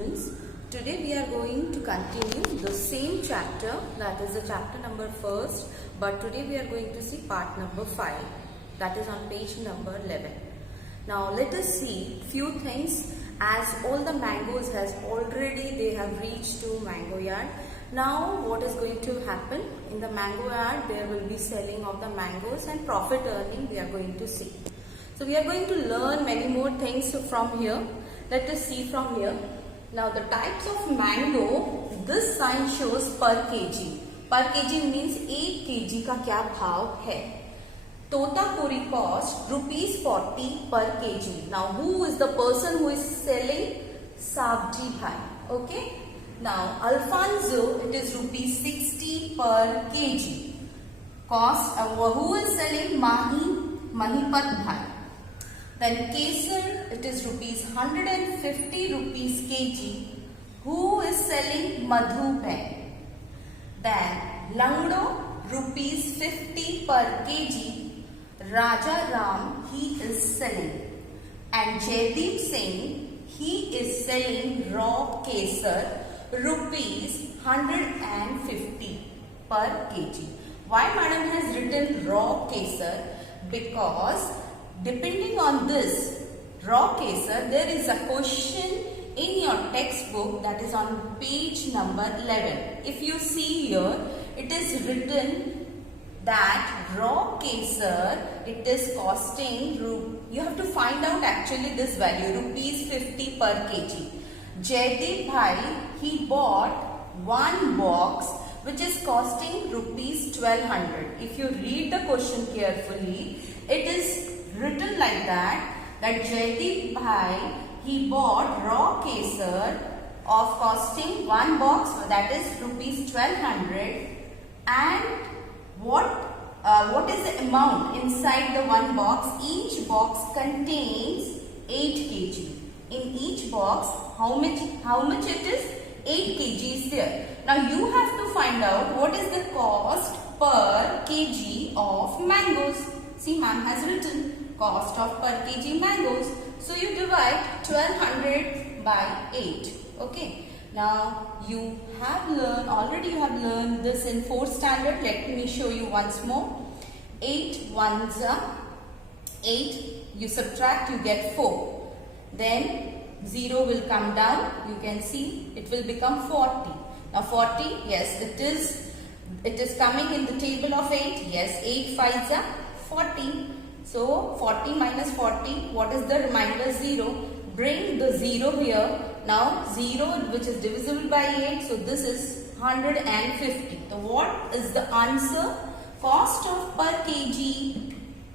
Students, today we are going to continue the same chapter, that is the chapter number 1st, but today we are going to see part number 5, that is on page number 11. Now let us see few things, as all the mangoes has already they have reached to mango yard. Now what is going to happen in the mango yard? There will be selling of the mangoes and profit earning we are going to see. So we are going to learn many more things from here. Let us see from here. Now the types of mango, this sign shows per kg. Per kg means 1 kg का क्या भाव है. Totapuri cost ₹40 per kg. Now who is the person who is selling? Sabji bhai. Okay. Now Alfonso, it is ₹60 per kg. Cost, who is selling? Mahipat bhai. Then Kesar, it is ₹150 kg. Who is selling? Madhu Ben. Then Langdo, ₹50 per kg. Raja Ram, he is selling. And Jaideep Singh, he is selling raw Kesar, ₹150 per kg. Why madam has written raw Kesar? Because depending on this raw Kesar, there is a question in your textbook, that is on page number 11. If you see here, it is written that raw Kesar, it is costing, you have to find out actually this value, ₹50 per kg. Jaideep bhai, he bought one box which is costing ₹1200. If you read the question carefully, it is written like that Jaideep bhai, he bought raw Kesar of costing one box, that is ₹1200, and what is the amount inside the one box? Each box contains 8 kg. In each box, how much it is? 8 kg is there. Now you have to find out what is the cost per kg of mangoes. See, ma'am has written cost of per kg mangoes. So you divide 1200 by 8. Okay. Now you have learned this in 4th standard. Let me show you once more. 8 ones are 8. You subtract, you get 4. Then 0 will come down. You can see it will become 40. Now 40, yes, it is coming in the table of 8. Yes, 8 5s are 40. So 40 minus 40, what is the remainder? 0. Bring the 0 here. Now 0 which is divisible by 8. So this is 150. So what is the answer? Cost of per kg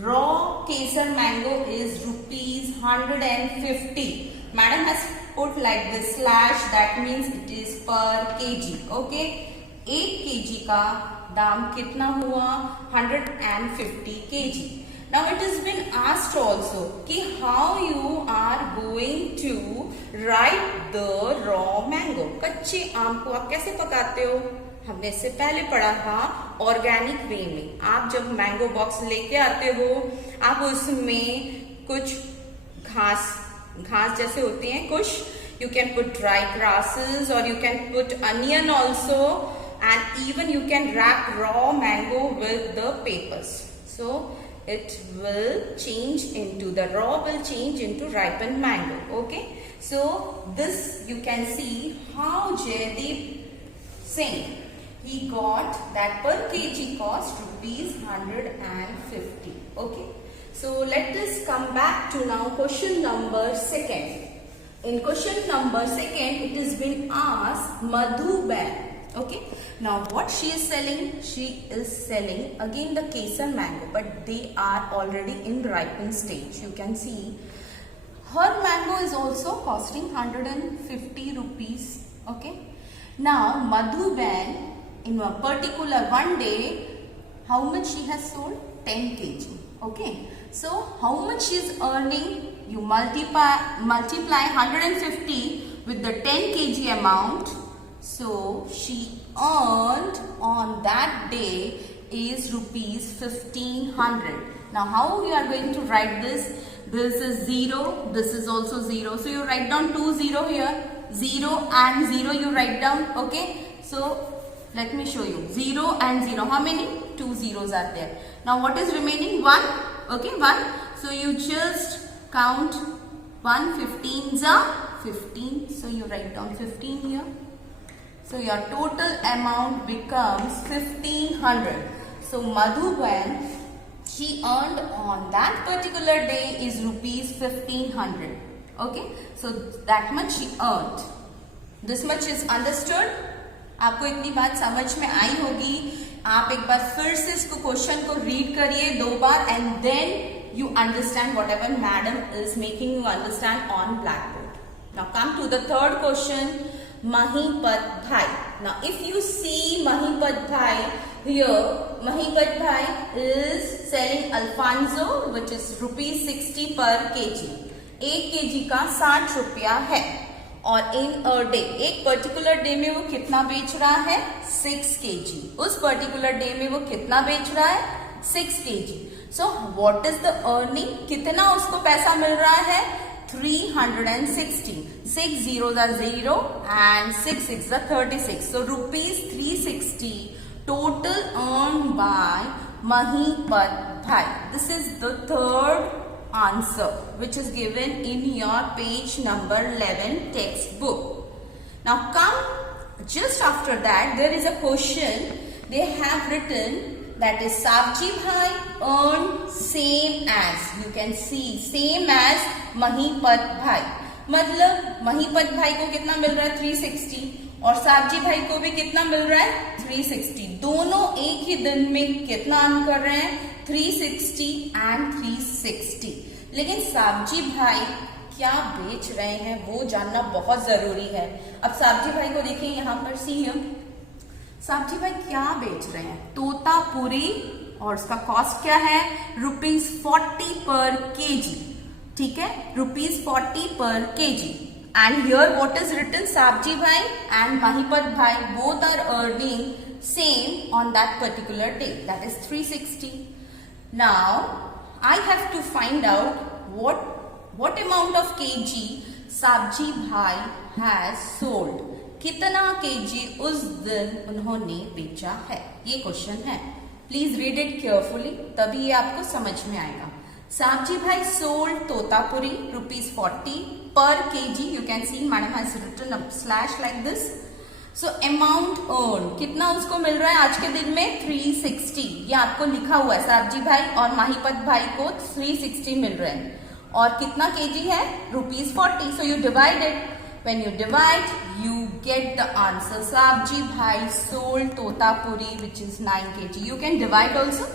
raw Kesar mango is ₹150. Madam has put like this slash, that means it is per kg. Okay. 1 kg का दाम कितना हुआ? 150 kg. Now it has been asked also कि how you are going to write the raw mango. कच्चे आम को आप कैसे पकाते हो? हमने इससे पहले पढ़ा था ऑर्गेनिक वे में. आप जब मैंगो बॉक्स लेके आते हो, आप उसमें कुछ घास जैसे होती हैं कुछ, you can put dry grasses or you can put onion also, and even you can wrap raw mango with the papers. So it will change into, the raw will change into ripened mango. Okay. So this you can see how Jaideep Singh, he got that per kg cost ₹150. Okay. So let us come back to now question number 2nd. In question number 2nd, it has been asked Madhu Ben. Okay. Now what she is selling? She is selling again the Kesar mango, but they are already in ripened stage. You can see her mango is also costing ₹150. Okay. Now Madhu Ben, in a particular one day, how much she has sold? 10 kg. Okay. So how much she is earning? You multiply 150 with the 10 kg amount. So she earned on that day is ₹1500. Now how you are going to write this? This is 0, this is also 0. So you write down 2 0 here. 0 and 0 you write down. Okay, so let me show you. 0 and 0. How many? 2 zeros are there. Now what is remaining? 1. Okay, 1. So you just count 1 15s are 15. So you write down 15 here. So your total amount becomes 1500. So Madhuban, she earned on that particular day is rupees 1500. Okay, so that much she earned. This much is understood. आपको इतनी बात समझ में आई होगी. आप एक बार फिर से इसको क्वेश्चन को रीड करिए 2 बार and then you understand whatever madam is making you understand on blackboard. Now come to the third question. Mahipat Bhai. Now if you see Mahipat Bhai here, Mahipat Bhai is selling Alfonso which is rupees 60 per kg. 1 kg का 60 रुपया है. और इन a day, एक particular day में वो कितना बेच रहा है? 6 kg. उस पर्टिकुलर डे में वो कितना बेच रहा है? 6 kg. So what is the earning? कितना उसको पैसा मिल रहा है? 360. 6 zeros are 0 and 6 6 are 36. So rupees 360 total earned by Mahipat Bhai. This is the third answer which is given in your page number 11 textbook. Now come just after that, there is a question they have written, that is Sabji Bhai earned same as, you can see same as Mahipat Bhai. मतलब Mahipat Bhai को कितना मिल रहा है? 360 और साबजी भाई को भी कितना मिल रहा है? 360. दोनों एक ही दिन में कितना अर्न कर रहे हैं? 360 एंड 360. लेकिन साबजी भाई क्या बेच रहे हैं वो जानना बहुत जरूरी है. अब साबजी भाई को देखिए यहाँ पर सीएम. साबजी भाई क्या बेच रहे हैं? तोतापुरी, और उसका कॉस्ट क्या है? रुपीज 40 पर केजी. ठीक है, रुपीज 40 पर KG. And here what is written? Sabji Bhai and Mahipat Bhai both are earning same on that particular day, that is 360. Now I have to find out what amount of kg Sabji Bhai has sold. कितना kg उस दिन उन्होंने बेचा है, ये question है. Please read it carefully, तभी ये आपको समझ में आएगा. Sabji Bhai sold totapuri rupees 40 per kg. You can see madam has written a slash like this. So amount earned, कितना उसको मिल रहा है आज के दिन में? 360. ये आपको लिखा हुआ है. साबजी भाई और माहिपत भाई को 360 मिल रहे हैं. और कितना kg है? Rupees 40. So you divide it. When you divide, you get the answer. Sabji Bhai sold totapuri which is 9 kg. You can divide also.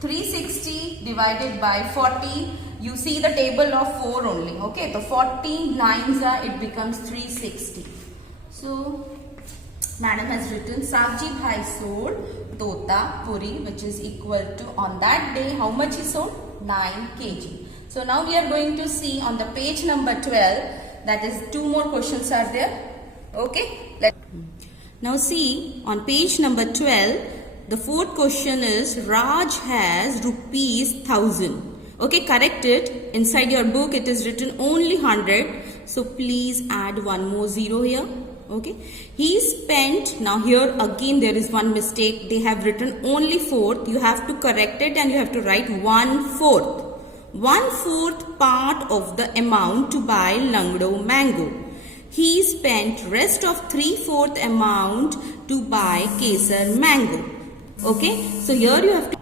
360 divided by 40, you see the table of 4 only. Okay, so 40 9s are, it becomes 360. So madam has written Sabji Bhai sold tota puri which is equal to, on that day how much he sold? 9 kg. So now we are going to see on the page number 12, that is 2 more questions are there. Okay, now see on page number 12. The fourth question is Raj has rupees 1000. Okay, correct it. Inside your book it is written only 100. So please add one more 0 here. Okay. He spent, now here again there is one mistake. They have written only 4th. You have to correct it and you have to write 1/4. 1/4 part of the amount to buy Langdo mango. He spent rest of 3/4 amount to buy Kesar mango. Okay, so here you have to,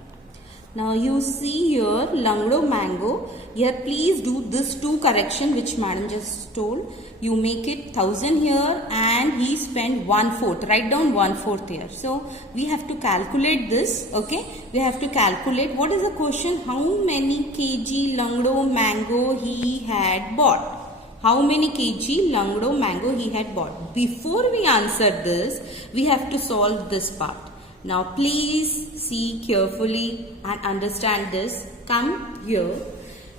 now you see here Langdo mango. Here please do this 2 correction which madam just told. You make it 1000 here and he spent 1/4. Write down 1/4 here. So we have to calculate this. Okay, we have to calculate. What is the question? How many kg Langdo mango he had bought? How many kg Langdo mango he had bought? Before we answer this, we have to solve this part. Now please see carefully and understand this. Come here.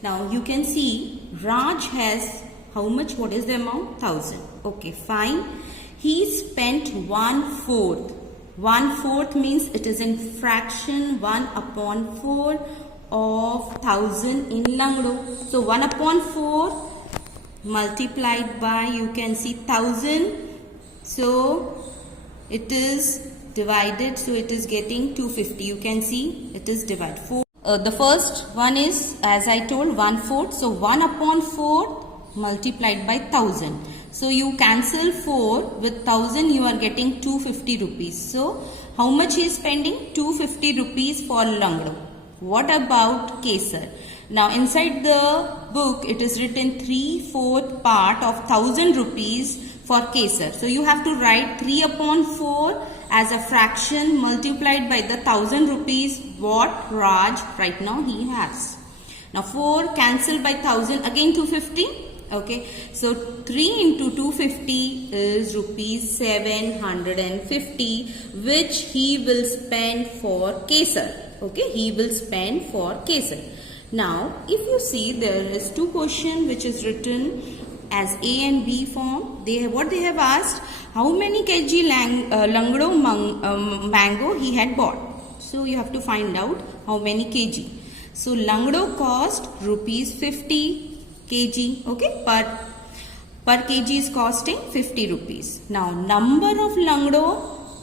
Now you can see Raj has how much? What is the amount? 1000. Okay, fine. He spent 1/4. 1/4 means it is in fraction 1/4 of 1000 in Langdo. So 1/4 multiplied by, you can see 1000. So it is divided, so it is getting 250. You can see it is divided. The first one is, as I told, 1/4. So 1 upon 4 multiplied by 1000. So you cancel 4 with 1000, you are getting 250 rupees. So how much he is spending? 250 rupees for Langdo. What about Kesar? Now inside the book it is written 3/4 part of 1000 rupees for Kesar. So you have to write 3 upon 4 as a fraction multiplied by the 1000 rupees what Raj right now he has. Now 4 cancelled by 1000, again 250. Okay, so 3 into 250 is rupees 750, which he will spend for Kesar. Okay, he will spend for Kesar. Now if you see, there is two questions which is written as A and B form. What they have asked, how many kg Langdo mango he had bought. So you have to find out how many kg. So Langdo cost rupees 50 kg. Okay, per kg is costing 50 rupees. Now number of Langdo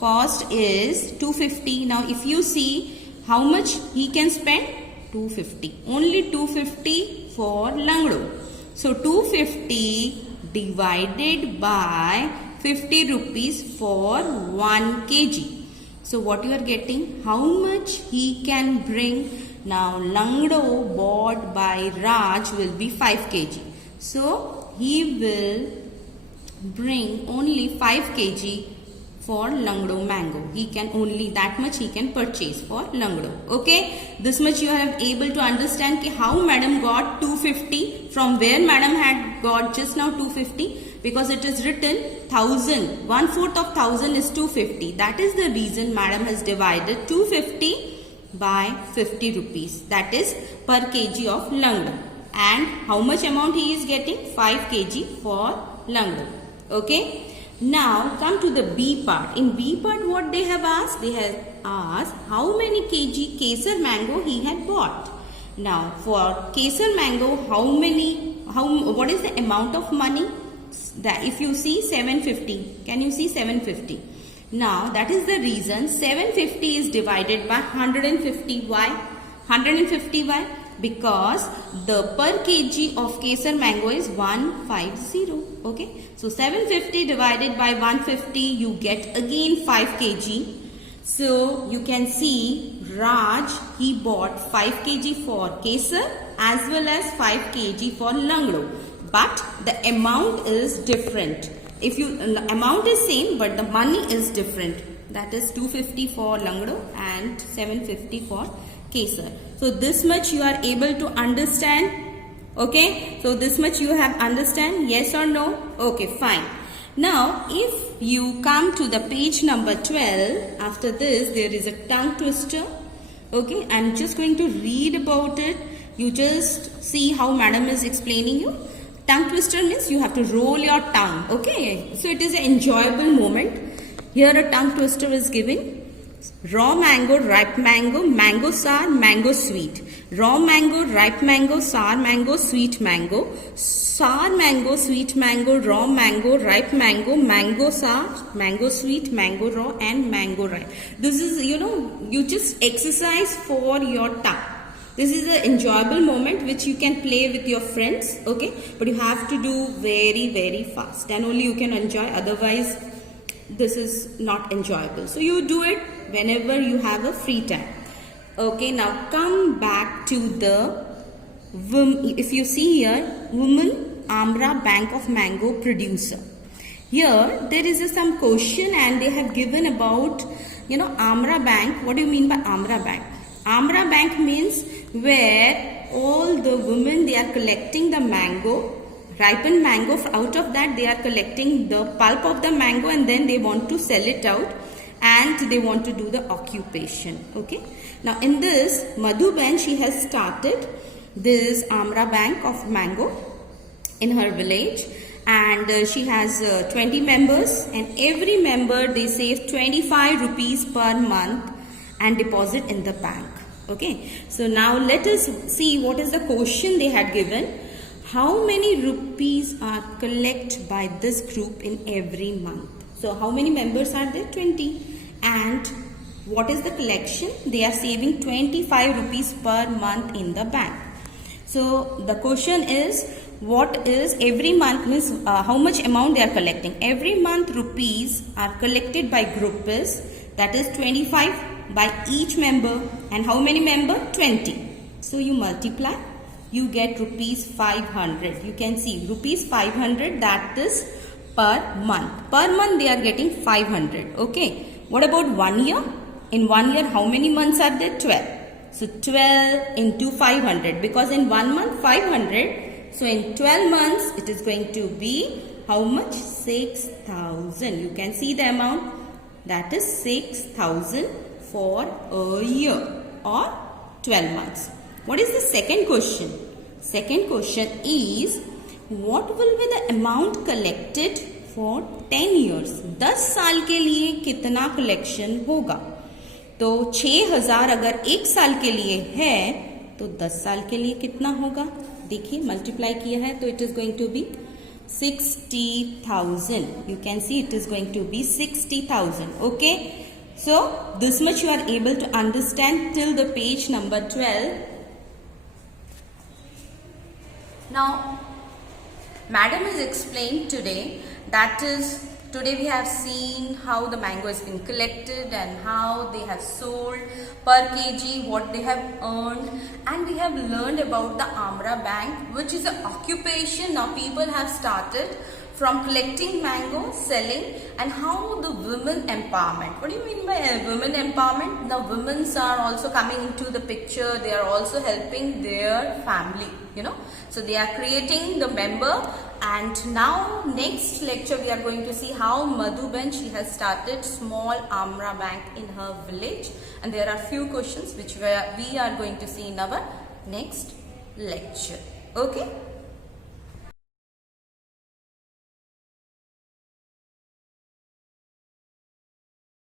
cost is 250. Now if you see how much he can spend, 250. Only 250 for Langdo. So 250 divided by 50 rupees for 1 kg. So what you are getting, how much he can bring. Now Langdo bought by Raj will be 5 kg. So he will bring only 5 kg for Langdo mango. He can only that much he can purchase for Langdo. Okay, this much you are able to understand ki how madam got 250, from where madam had got just now 250, because it is written 1000, 1/4 of 1000 is 250. That is the reason madam has divided 250 by 50 rupees, that is per kg of Langdo. And how much amount he is getting? 5 kg for Langdo. Okay. Now come to the B part. In B part what they have asked? They have asked how many kg Kesar mango he had bought. Now for Kesar mango, what is the amount of money? That if you see 750, can you see 750? Now that is the reason 750 is divided by 150. Why? 150 why? Because the per kg of Kesar mango is 150. Okay, so 750 divided by 150, you get again 5 kg. So you can see Raj, he bought 5 kg for Kesar as well as 5 kg for Langdo, but the amount is different. If you amount is same but the money is different, that is 250 for Langdo and 750 for Kesar. So this much you are able to understand. Okay, so this much you have understand, yes or no? Okay, fine. Now if you come to the page number 12, after this there is a tongue twister. Okay, I'm just going to read about it. You just see how madam is explaining you. Tongue twister means you have to roll your tongue. Okay, so it is an enjoyable moment. Here a tongue twister is given. Raw mango, ripe mango, mango sour, mango sweet. Raw mango, ripe mango, sour mango, sweet mango. Sour mango, sweet mango, raw mango, ripe mango, mango sour, mango sweet, mango raw and mango ripe. This is, you just exercise for your tongue. This is an enjoyable moment which you can play with your friends. Okay, but you have to do very, very fast. Then only you can enjoy. Otherwise, this is not enjoyable. So you do it whenever you have a free time. Okay, now come back to the, if you see here, woman Amra Bank of Mango producer. Here there is some question and they have given about, Amra Bank. What do you mean by Amra Bank? Amra Bank means where all the women, they are collecting the mango, ripened mango. Out of that they are collecting the pulp of the mango and then they want to sell it out and they want to do the occupation. Okay, now in this Madhuban, she has started this Amra Bank of Mango in her village, and she has 20 members, and every member they save 25 rupees per month and deposit in the bank. Okay, so now let us see what is the question they had given. how many rupees are collected by this group in every month? So how many members are there? 20. And what is the collection? They are saving 25 rupees per month in the bank. So the question is, what is every month means how much amount they are collecting? Every month rupees are collected by group is, that is 25 by each member. And how many member? 20. So you multiply, you get rupees 500. You can see rupees 500, that is per month. Per month they are getting 500. Okay. What about 1 year? In 1 year, how many months are there? 12. So 12 into 500, because in 1 month 500. So in 12 months it is going to be how much? 6,000. You can see the amount, that is 6,000 for a year or 12 months. What is the second question? Second question is, what will be the amount collected for 10 years? 10 साल के लिए कितना collection होगा? तो 6,000 अगर 1 साल के लिए है तो 10 साल के लिए कितना होगा? देखिए मल्टीप्लाई किया है तो it is going to be 60,000. You can see it is going to be 60,000. Okay. So this much you are able to understand till the page number 12. Now madam is explained today, that is today we have seen how the mango has been collected and how they have sold per kg, what they have earned, and we have learned about the Amra Bank, which is an occupation now people have started from collecting mango, selling, and how the women empowerment. What do you mean by women empowerment? The women are also coming into the picture. They are also helping their family, you know. So they are creating the member. And now next lecture we are going to see how Madhuben, she has started small Amra Bank in her village. And there are few questions which we are going to see in our next lecture. Okay.